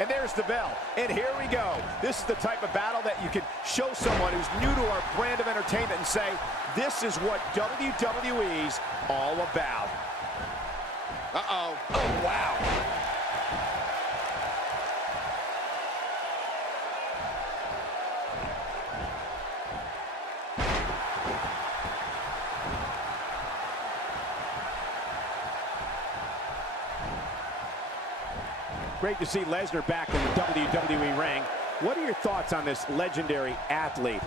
And there's the bell. And here we go. This is the type of battle that you can show someone who's new to our brand of entertainment and say, this is what WWE's all about. Uh-oh. Oh, wow. Great to see Lesnar back in the WWE ring. What are your thoughts on this legendary athlete?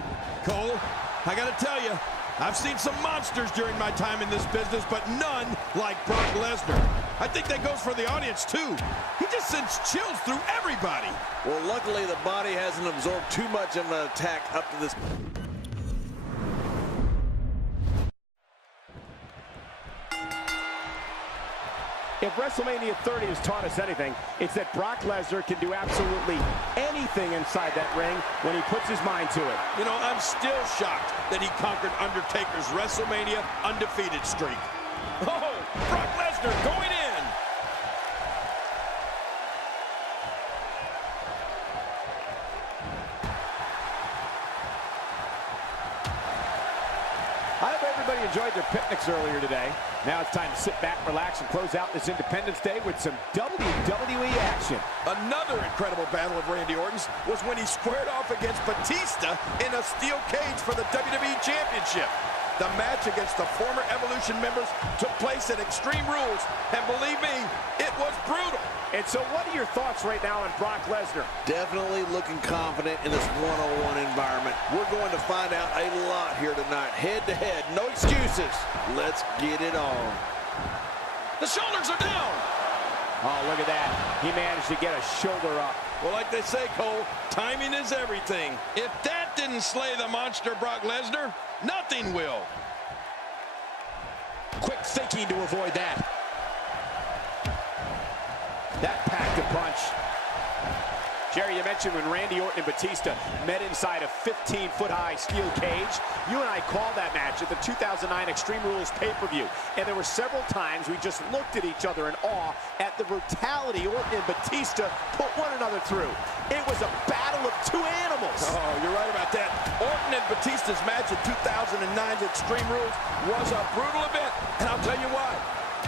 Cole, I gotta tell you, I've seen some monsters during my time in this business, but none like Brock Lesnar. I think that goes for the audience, too. He just sends chills through everybody. Well, luckily, the body hasn't absorbed too much of an attack up to this. If WrestleMania 30 has taught us anything, it's that Brock Lesnar can do absolutely anything inside that ring when he puts his mind to it. You know, I'm still shocked that he conquered Undertaker's WrestleMania undefeated streak. Oh, Brock Lesnar going in. I hope everybody enjoyed their picnics earlier today. Now it's time to sit back, relax, and close out this Independence Day with some WWE action. Another incredible battle of Randy Orton's was when he squared off against Batista in a steel cage for the WWE Championship. The match against the former Evolution members took place at Extreme Rules, and believe me, it was brutal. And so what are your thoughts right now on Brock Lesnar? Definitely looking confident in this one-on-one environment. We're going to find out a lot here tonight. Head-to-head, no excuses. Let's get it on. The shoulders are down. Oh, look at that. He managed to get a shoulder up. Well, like they say, Cole, timing is everything. If that didn't slay the monster Brock Lesnar, nothing will. Quick thinking to avoid that. That packed a punch. Jerry, you mentioned when Randy Orton and Batista met inside a 15-foot-high steel cage. You and I called that match at the 2009 Extreme Rules pay-per-view. And there were several times we just looked at each other in awe at the brutality Orton and Batista put one another through. It was a battle of two animals. Oh, you're right about that. Orton and Batista's match at 2009's Extreme Rules was a brutal event. And I'll tell you why.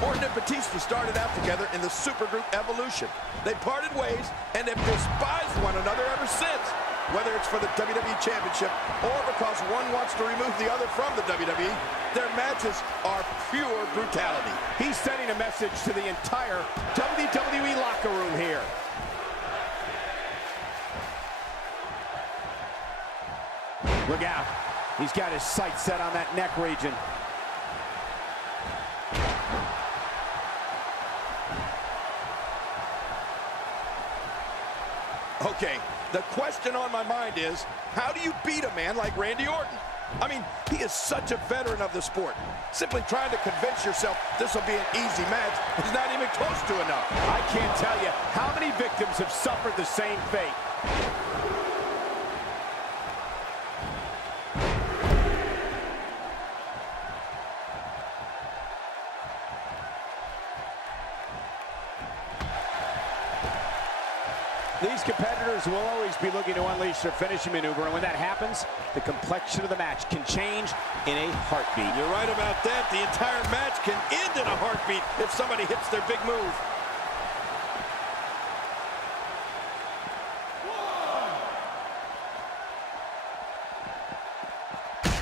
Orton and Batista started out together in the supergroup Evolution. They parted ways and have despised one another ever since. Whether it's for the WWE Championship or because one wants to remove the other from the WWE, their matches are pure brutality. He's sending a message to the entire WWE locker room here. Look out. He's got his sights set on that neck region. Okay, the question on my mind is, how do you beat a man like Randy Orton? I mean, he is such a veteran of the sport. Simply trying to convince yourself this will be an easy match is not even close to enough. I can't tell you how many victims have suffered the same fate. These competitors will always be looking to unleash their finishing maneuver, and when that happens, the complexion of the match can change in a heartbeat. You're right about that. The entire match can end in a heartbeat if somebody hits their big move.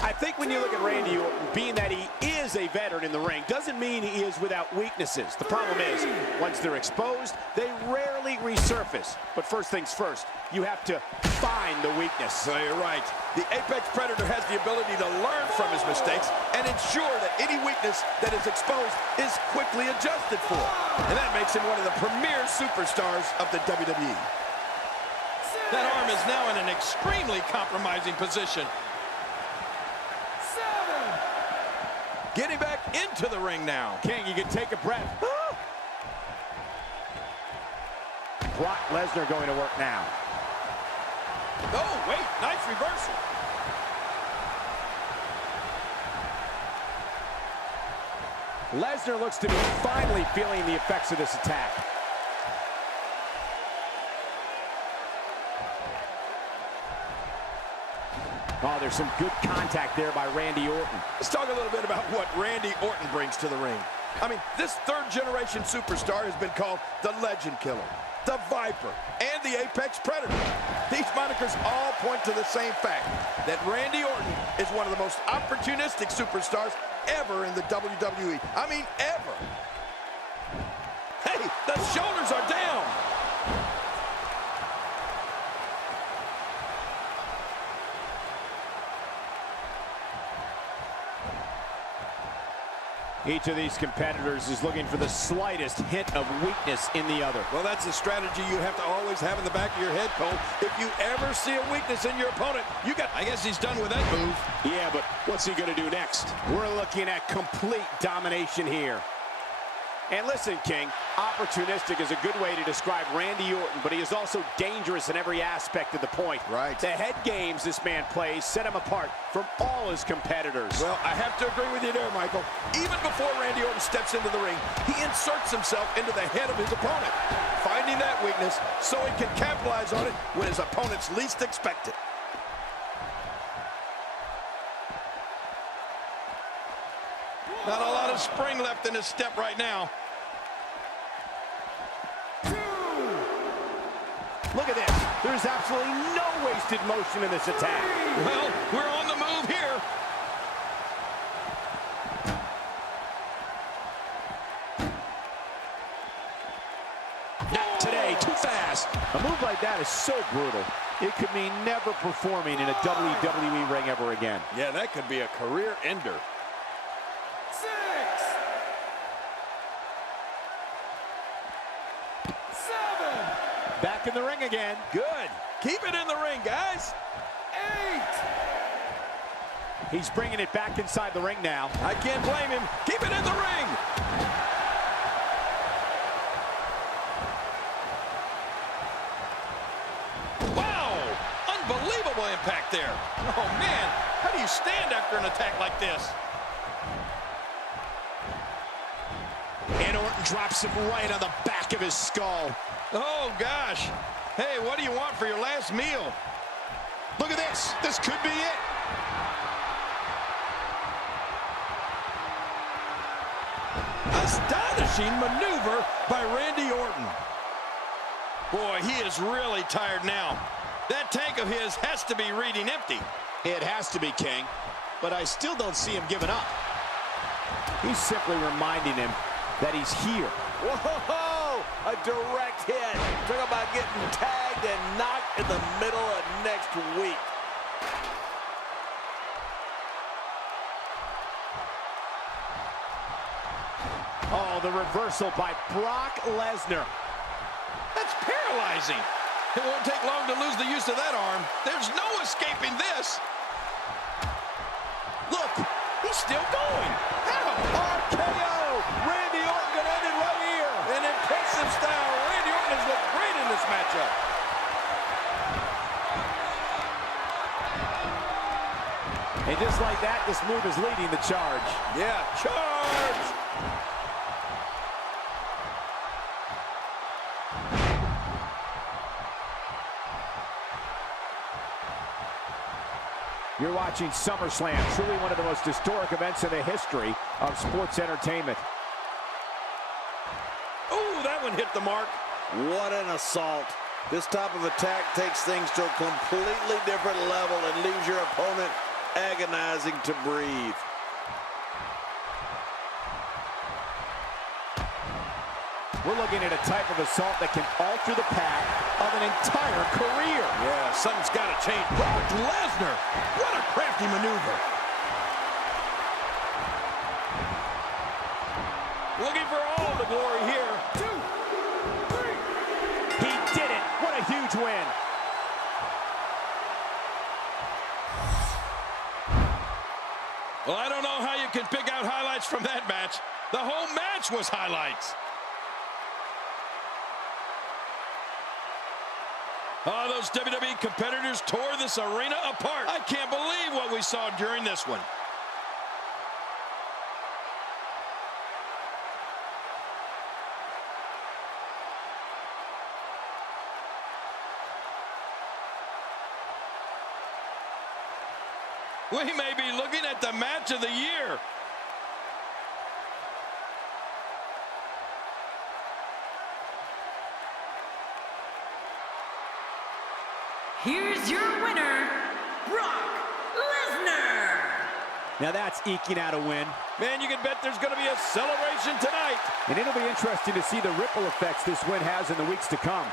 I think when you look at Randy Orton, being that he is a veteran in the ring, doesn't mean he is without weaknesses. The problem is, once they're exposed, they rarely resurface. But first things first, you have to find the weakness. So you're right. The Apex Predator has the ability to learn from his mistakes and ensure that any weakness that is exposed is quickly adjusted for. And that makes him one of the premier superstars of the WWE. That arm is now in an extremely compromising position. Getting back into the ring now. King, you can take a breath. Brock Lesnar going to work now. Oh, wait, nice reversal. Lesnar looks to be finally feeling the effects of this attack. Oh, there's some good contact there by Randy Orton. Let's talk a little bit about what Randy Orton brings to the ring. I mean, this third-generation superstar has been called the Legend Killer, the Viper, and the Apex Predator. These monikers all point to the same fact, that Randy Orton is one of the most opportunistic superstars ever in the WWE. I mean, ever. Hey, the shoulders are down. Each of these competitors is looking for the slightest hint of weakness in the other. Well, that's a strategy you have to always have in the back of your head, Cole. If you ever see a weakness in your opponent, you got... I guess he's done with that move. Yeah, but what's he going to do next? We're looking at complete domination here. And listen, King, opportunistic is a good way to describe Randy Orton, but he is also dangerous in every aspect of the point. Right. The head games this man plays set him apart from all his competitors. Well, I have to agree with you there, Michael. Even before Randy Orton steps into the ring, he inserts himself into the head of his opponent, finding that weakness so he can capitalize on it when his opponents least expect it. Not a lot of spring left in his step right now. Look at this. There's absolutely no wasted motion in this attack. Well, we're on the move here. Not today, too fast. A move like that is so brutal. It could mean never performing in a WWE ring ever again. Yeah, that could be a career ender. 6, 7, Back in the ring again. Good. Keep it in the ring, guys. 8. He's bringing it back inside the ring now. I can't blame him. Keep it in the ring. Wow. Unbelievable impact there. Oh, man. How do you stand after an attack like this? And Orton drops him right on the back of his skull. Oh, gosh. Hey, what do you want for your last meal? Look at this. This could be it. Astonishing maneuver by Randy Orton. Boy, he is really tired now. That tank of his has to be reading empty. It has to be, King. But I still don't see him giving up. He's simply reminding him that he's here. Whoa! A direct hit. Talk about getting tagged and knocked in the middle of next week. Oh, the reversal by Brock Lesnar. That's paralyzing. It won't take long to lose the use of that arm. There's no escaping this. Look, he's still going. How? RKO! Randy Orton gonna end it right here. An impressive style. Randy Orton has looked great in this matchup. And just like that, this move is leading the charge. Yeah, charge! You're watching Summerslam, truly one of the most historic events in the history of sports entertainment. Ooh, that one hit the mark. What an assault. This type of attack takes things to a completely different level and leaves your opponent agonizing to breathe. We're looking at a type of assault that can alter the path of an entire career. Yeah, something's got to change. Brock Lesnar, what a crafty maneuver. Looking for all the glory here. 2, 3. He did it. What a huge win. Well, I don't know how you can pick out highlights from that match. The whole match was highlights. Oh, those WWE competitors tore this arena apart. I can't believe what we saw during this one. We may be looking at the match of the year. Here's your winner, Brock Lesnar. Now that's eking out a win. Man, you can bet there's going to be a celebration tonight. And it'll be interesting to see the ripple effects this win has in the weeks to come.